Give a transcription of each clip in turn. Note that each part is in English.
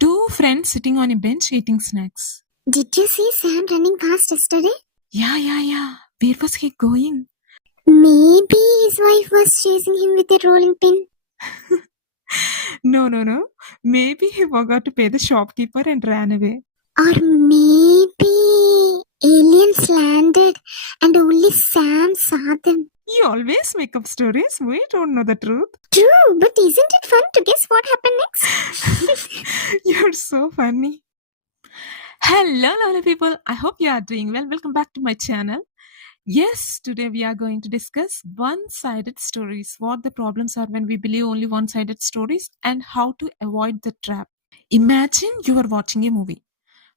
Two friends sitting on a bench eating snacks. Did you see Sam running past yesterday? Yeah. Where was he going? Maybe his wife was chasing him with a rolling pin. No. Maybe he forgot to pay the shopkeeper and ran away. Or maybe aliens landed and only Sam saw them. You always make up stories. We don't know the truth. True, but isn't it fun to guess what happened next? You're so funny. Hello, lovely people. I hope you are doing well. Welcome back to my channel. Yes, today we are going to discuss one-sided stories, what the problems are when we believe only one-sided stories, and how to avoid the trap. Imagine you are watching a movie,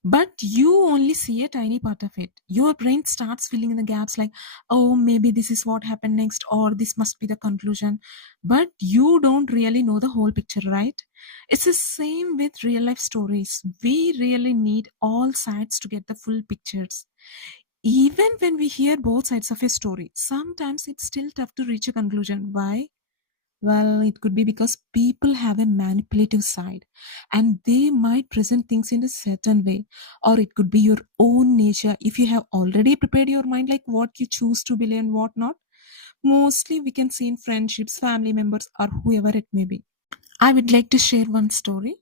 but you only see a tiny part of it. Your brain starts filling in the gaps like, oh, maybe this is what happened next, or this must be the conclusion. But you don't really know the whole picture, right? It's the same with real life stories. We really need all sides to get the full pictures. Even when we hear both sides of a story, sometimes it's still tough to reach a conclusion. Why? Well, it could be because people have a manipulative side and they might present things in a certain way. Or it could be your own nature if you have already prepared your mind, like what you choose to believe and what not. Mostly we can see in friendships, family members, or whoever it may be. I would like to share one story.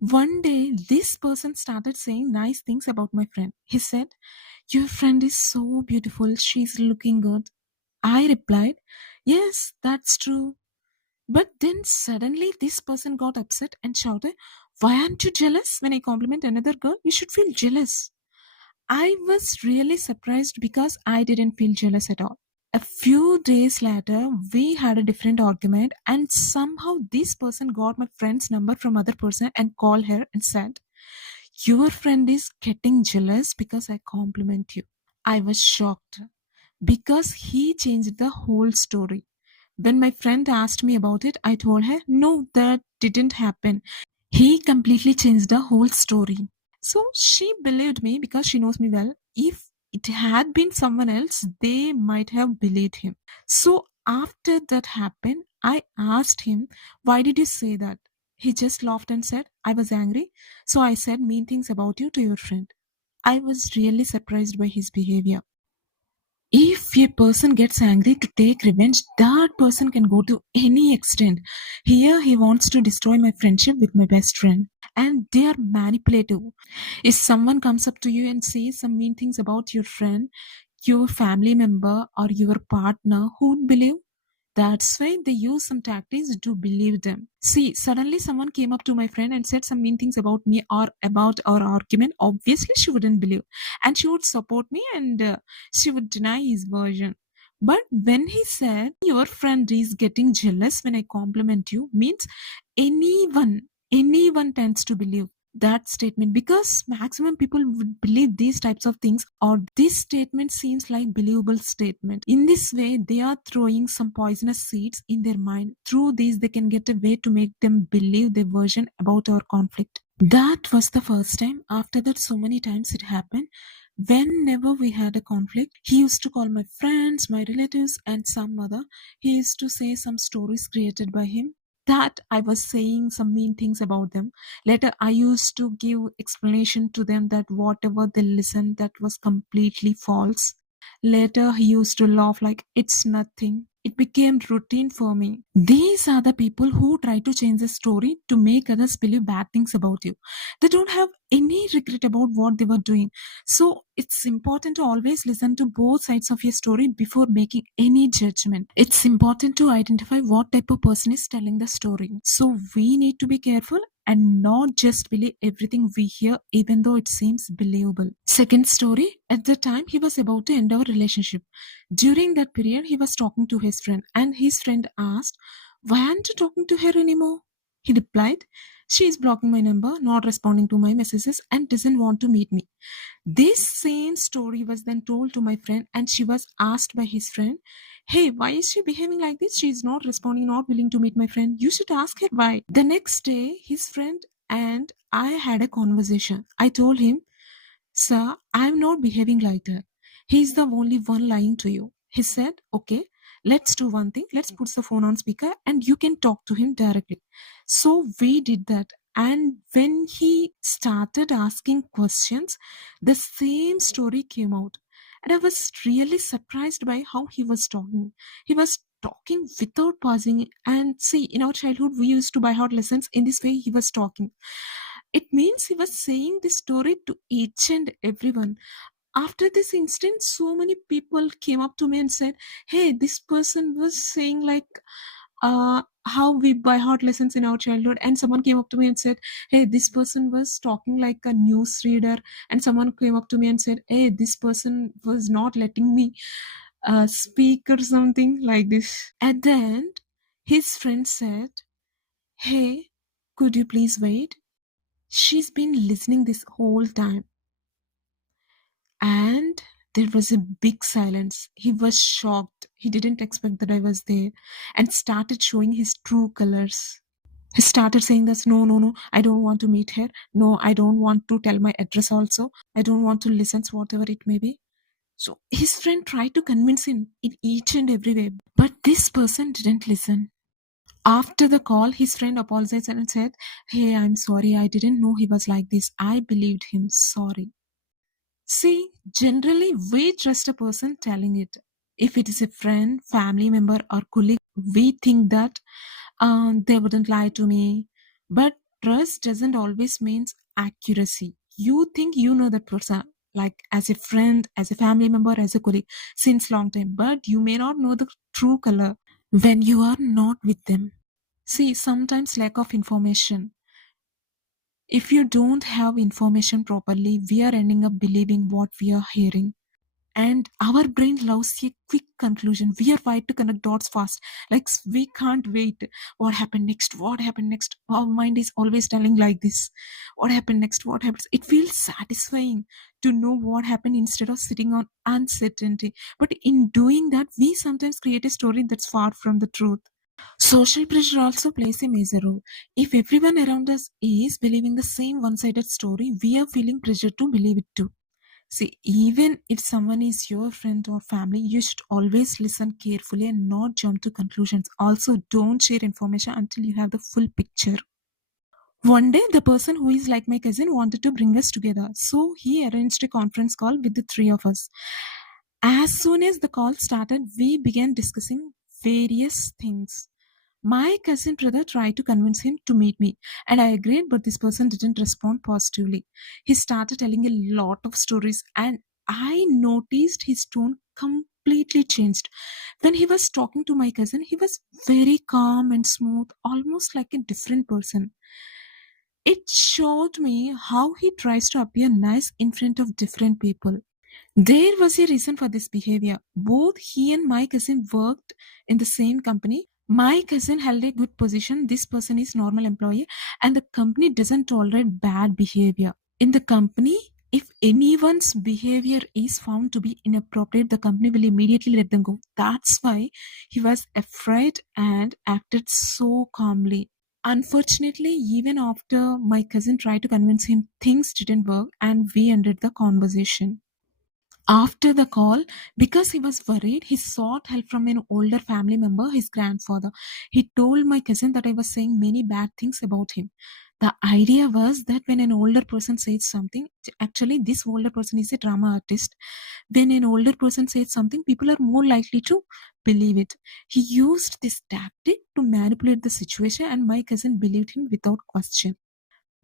One day, this person started saying nice things about my friend. He said, your friend is so beautiful, she's looking good. I replied, yes, that's true. But then suddenly this person got upset and shouted, why aren't you jealous? When I compliment another girl, you should feel jealous. I was really surprised because I didn't feel jealous at all. A few days later, we had a different argument, and somehow this person got my friend's number from other person and called her and said, your friend is getting jealous because I compliment you. I was shocked because he changed the whole story. When my friend asked me about it, I told her, no, that didn't happen. He completely changed the whole story. So she believed me because she knows me well. If it had been someone else, they might have believed him. So after that happened, I asked him, why did you say that? He just laughed and said, I was angry. So I said mean things about you to your friend. I was really surprised by his behavior. If a person gets angry to take revenge, that person can go to any extent. Here, he wants to destroy my friendship with my best friend. And they are manipulative. If someone comes up to you and says some mean things about your friend, your family member, or your partner, who would believe? That's why they use some tactics to believe them. See, suddenly someone came up to my friend and said some mean things about me or about our argument. Obviously, she wouldn't believe. And she would support me and she would deny his version. But when he said, your friend is getting jealous when I compliment you, means anyone tends to believe that statement because maximum people would believe these types of things, or this statement seems like believable statement. In this way, they are throwing some poisonous seeds in their mind. Through these, they can get a way to make them believe their version about our conflict. That was the first time. After that, so many times it happened. Whenever we had a conflict, he used to call my friends, my relatives, and some other. He used to say some stories created by him that I was saying some mean things about them. Later, I used to give explanation to them that whatever they listened, that was completely false. Later, he used to laugh like it's nothing. It became routine for me. These are the people who try to change the story to make others believe bad things about you. They don't have any regret about what they were doing. So it's important to always listen to both sides of your story before making any judgment. It's important to identify what type of person is telling the story. So we need to be careful and not just believe everything we hear, even though it seems believable. Second story, at the time he was about to end our relationship. During that period, he was talking to his friend, and his friend asked, why aren't you talking to her anymore? He replied, she is blocking my number, not responding to my messages, and doesn't want to meet me. This same story was then told to my friend, and she was asked by his friend, hey, why is she behaving like this? She is not responding, not willing to meet my friend. You should ask her why. The next day, his friend and I had a conversation. I told him, sir, I'm not behaving like that. He's the only one lying to you. He said, okay, let's do one thing. Let's put the phone on speaker and you can talk to him directly. So we did that. And when he started asking questions, the same story came out. And I was really surprised by how he was talking. He was talking without pausing. And see, in our childhood, we used to by heart lessons. In this way, he was talking. It means he was saying this story to each and everyone. After this incident, so many people came up to me and said, hey, this person was saying like how we by heart lessons in our childhood. And someone came up to me and said, hey, this person was talking like a news reader. And someone came up to me and said, hey, this person was not letting me speak or something like this. At the end, his friend said, hey, could you please wait? She's been listening this whole time. And there was a big silence. He was shocked. He didn't expect that I was there and started showing his true colors. He started saying this, no, no, no, I don't want to meet her. No, I don't want to tell my address also. I don't want to listen to whatever it may be. So his friend tried to convince him in each and every way, but this person didn't listen. After the call, his friend apologized and said, hey, I'm sorry. I didn't know he was like this. I believed him. Sorry. See, generally we trust a person telling it. If it is a friend, family member, or colleague, we think that they wouldn't lie to me. But trust doesn't always means accuracy. You think you know that person, like as a friend, as a family member, as a colleague, since long time, but you may not know the true color when you are not with them. See, sometimes lack of information. If you don't have information properly, we are ending up believing what we are hearing. And our brain loves a quick conclusion. We are wired to connect dots fast. Like we can't wait. What happened next? What happened next? Our mind is always telling like this. What happened next? What happens? It feels satisfying to know what happened instead of sitting on uncertainty. But in doing that, we sometimes create a story that's far from the truth. Social pressure also plays a major role. If everyone around us is believing the same one sided story, we are feeling pressure to believe it too. See, even if someone is your friend or family, you should always listen carefully and not jump to conclusions. Also, don't share information until you have the full picture. One day, the person who is like my cousin wanted to bring us together, so he arranged a conference call with the three of us. As soon as the call started, we began discussing various things. My cousin brother tried to convince him to meet me, and I agreed, but this person didn't respond positively. He started telling a lot of stories, and I noticed his tone completely changed. When he was talking to my cousin, he was very calm and smooth, almost like a different person. It showed me how he tries to appear nice in front of different people. There was a reason for this behavior. Both he and my cousin worked in the same company. My cousin held a good position. This person is normal employee, and the company doesn't tolerate bad behavior. In the company, if anyone's behavior is found to be inappropriate, the company will immediately let them go. That's why he was afraid and acted so calmly. Unfortunately, even after my cousin tried to convince him, things didn't work and we ended the conversation. After the call, because he was worried, he sought help from an older family member, his grandfather. He told my cousin that I was saying many bad things about him. The idea was that when an older person says something, actually, this older person is a drama artist. When an older person says something, people are more likely to believe it. He used this tactic to manipulate the situation, and my cousin believed him without question.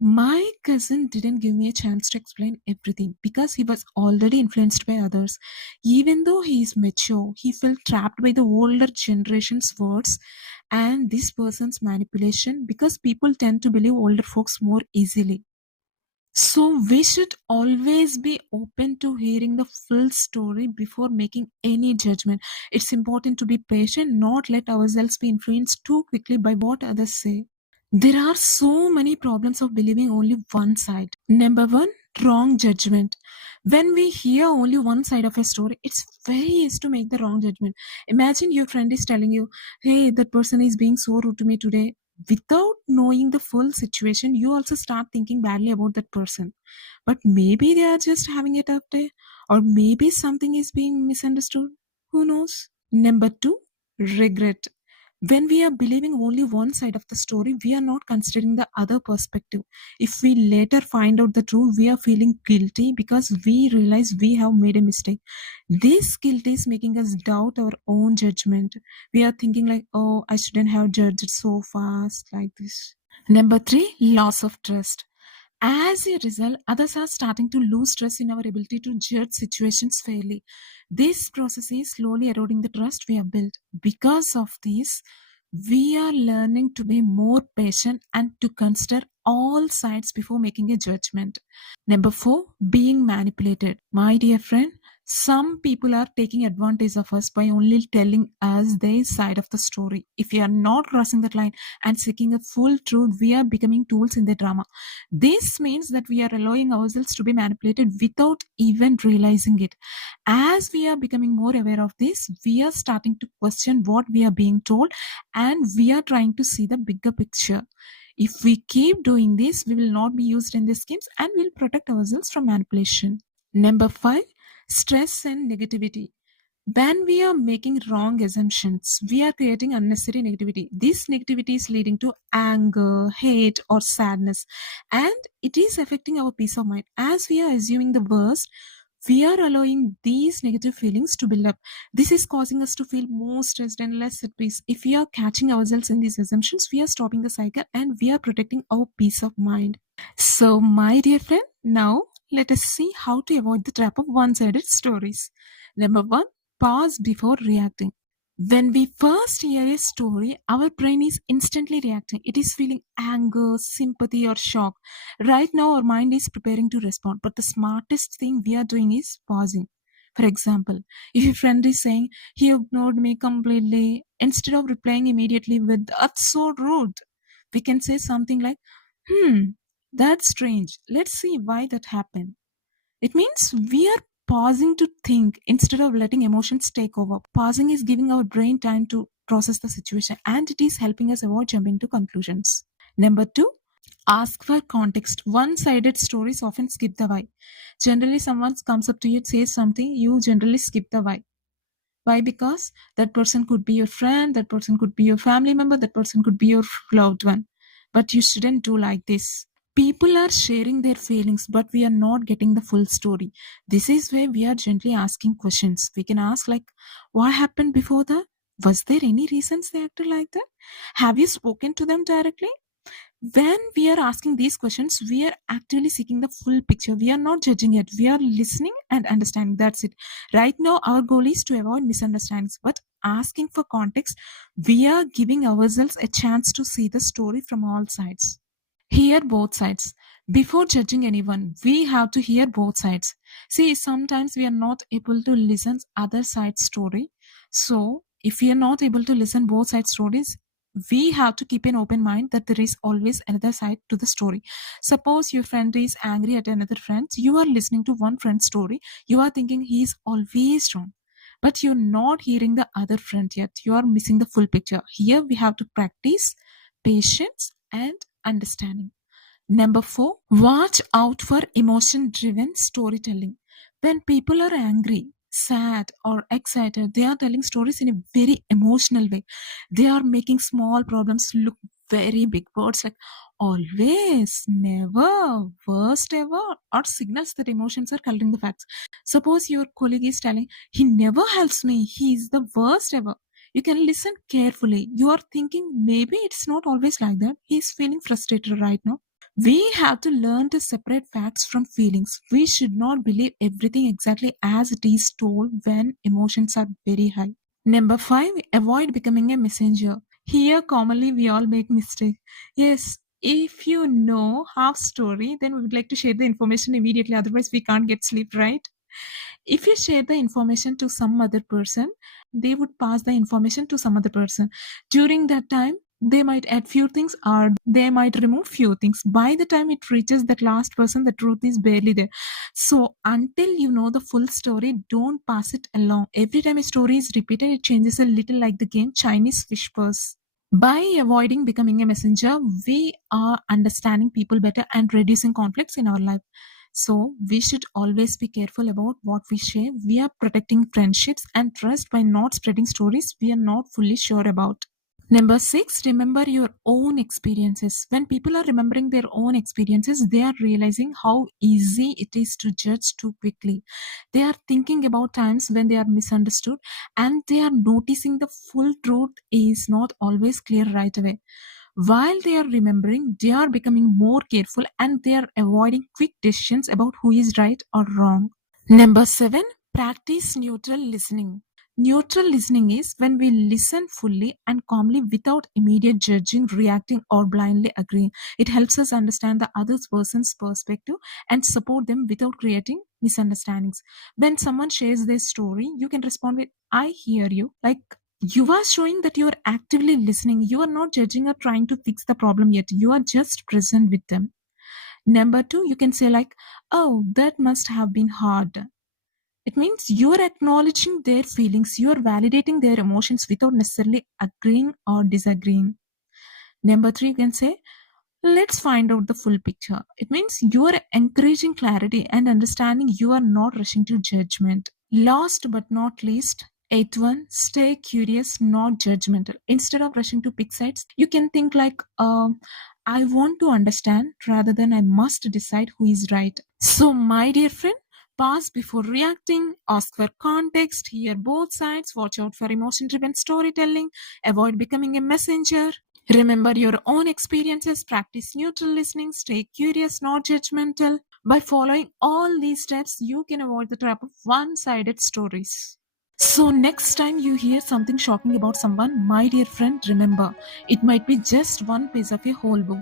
My cousin didn't give me a chance to explain everything because he was already influenced by others. Even though he is mature, he felt trapped by the older generation's words and this person's manipulation because people tend to believe older folks more easily. So, we should always be open to hearing the full story before making any judgment. It's important to be patient, not let ourselves be influenced too quickly by what others say. There are so many problems of believing only one side. Number one, wrong judgment. When we hear only one side of a story, it's very easy to make the wrong judgment. Imagine your friend is telling you, hey, that person is being so rude to me today. Without knowing the full situation, you also start thinking badly about that person. But maybe they are just having a tough day, or maybe something is being misunderstood. Who knows? Number two, regret. When we are believing only one side of the story, we are not considering the other perspective. If we later find out the truth, we are feeling guilty because we realize we have made a mistake. This guilt is making us doubt our own judgment. We are thinking like, oh, I shouldn't have judged so fast like this. Number 3, loss of trust. As a result, others are starting to lose trust in our ability to judge situations fairly. This process is slowly eroding the trust we have built. Because of this, we are learning to be more patient and to consider all sides before making a judgment. Number 4, being manipulated. My dear friend, some people are taking advantage of us by only telling us their side of the story. If we are not crossing that line and seeking a full truth, we are becoming tools in the drama. This means that we are allowing ourselves to be manipulated without even realizing it. As we are becoming more aware of this, we are starting to question what we are being told and we are trying to see the bigger picture. If we keep doing this, we will not be used in these schemes and will protect ourselves from manipulation. Number 5, stress and negativity. When we are making wrong assumptions, we are creating unnecessary negativity. This negativity is leading to anger, hate, or sadness, and it is affecting our peace of mind. As we are assuming the worst, we are allowing these negative feelings to build up. This is causing us to feel more stressed and less at peace. If we are catching ourselves in these assumptions, we are stopping the cycle and we are protecting our peace of mind. So, my dear friend, now let us see how to avoid the trap of one-sided stories. Number 1, pause before reacting. When we first hear a story, our brain is instantly reacting. It is feeling anger, sympathy, or shock. Right now, our mind is preparing to respond, but the smartest thing we are doing is pausing. For example, if your friend is saying, he ignored me completely, instead of replying immediately with, that's so rude, we can say something like, that's strange. Let's see why that happened. It means we are pausing to think instead of letting emotions take over. Pausing is giving our brain time to process the situation and it is helping us avoid jumping to conclusions. Number 2, ask for context. One-sided stories often skip the why. Generally, someone comes up to you and says something, you generally skip the why. Why? Because that person could be your friend, that person could be your family member, that person could be your loved one. But you shouldn't do like this. People are sharing their feelings, but we are not getting the full story. This is where we are gently asking questions. We can ask like, what happened before that? Was there any reasons they acted like that? Have you spoken to them directly? When we are asking these questions, we are actually seeking the full picture. We are not judging it. We are listening and understanding. That's it. Right now, our goal is to avoid misunderstandings, but asking for context, we are giving ourselves a chance to see the story from all sides. Hear both sides. Before judging anyone, we have to hear both sides. See, sometimes we are not able to listen other side's story. So, if we are not able to listen both sides' stories, we have to keep an open mind that there is always another side to the story. Suppose your friend is angry at another friend, you are listening to one friend's story, you are thinking he is always wrong. But you're not hearing the other friend yet. You are missing the full picture. Here we have to practice patience and understanding. Number 4, watch out for emotion driven storytelling. When people are angry, sad, or excited, they are telling stories in a very emotional way. They are making small problems look very big. Words like always, never, worst ever, or signals that emotions are coloring the facts. Suppose your colleague is telling, he never helps me, he is the worst ever. You can listen carefully. You are thinking maybe it's not always like that. He is feeling frustrated right now. We have to learn to separate facts from feelings. We should not believe everything exactly as it is told when emotions are very high. Number 5, avoid becoming a messenger. Here, commonly, we all make mistakes. Yes, if you know half story, then we would like to share the information immediately. Otherwise, we can't get sleep, right? If you share the information to some other person, they would pass the information to some other person. During that time, they might add few things or they might remove few things. By the time it reaches that last person, the truth is barely there. So until you know the full story, don't pass it along. Every time a story is repeated, it changes a little, like the game Chinese Whispers. By avoiding becoming a messenger, we are understanding people better and reducing conflicts in our life. So we should always be careful about what we share. We are protecting friendships and trust by not spreading stories we are not fully sure about. Number 6, remember your own experiences. When people are remembering their own experiences, they are realizing how easy it is to judge too quickly. They are thinking about times when they are misunderstood, and they are noticing the full truth is not always clear right away. While they are remembering, they are becoming more careful, and they are avoiding quick decisions about who is right or wrong. Number 7, practice neutral listening. Neutral listening is when we listen fully and calmly without immediate judging, reacting, or blindly agreeing. It helps us understand the other person's perspective and support them without creating misunderstandings. When someone shares their story, you can respond with, I hear you. Like, you are showing that you are actively listening. You are not judging or trying to fix the problem yet. You are just present with them. Number 2, you can say, like, oh, that must have been hard. It means you are acknowledging their feelings, you are validating their emotions without necessarily agreeing or disagreeing. Number 3, you can say, let's find out the full picture. It means you are encouraging clarity and understanding, you are not rushing to judgment. Last but not least, eighth one, stay curious, not judgmental. Instead of rushing to pick sides, you can think like, I want to understand rather than I must decide who is right. So, my dear friend, pause before reacting, ask for context, hear both sides, watch out for emotion driven storytelling, avoid becoming a messenger. Remember your own experiences, practice neutral listening, stay curious, not judgmental. By following all these steps, you can avoid the trap of one sided stories. So, next time you hear something shocking about someone, my dear friend, remember it might be just one page of a whole book.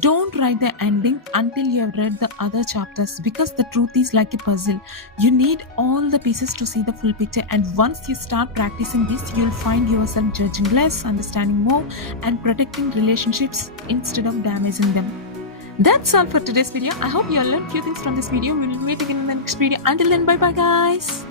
Don't write the ending until you have read the other chapters, because the truth is like a puzzle. You need all the pieces to see the full picture, and once you start practicing this, you'll find yourself judging less, understanding more, and protecting relationships instead of damaging them. That's all for today's video. I hope you all learned few things from this video. We will meet again in the next video. Until then, bye bye guys.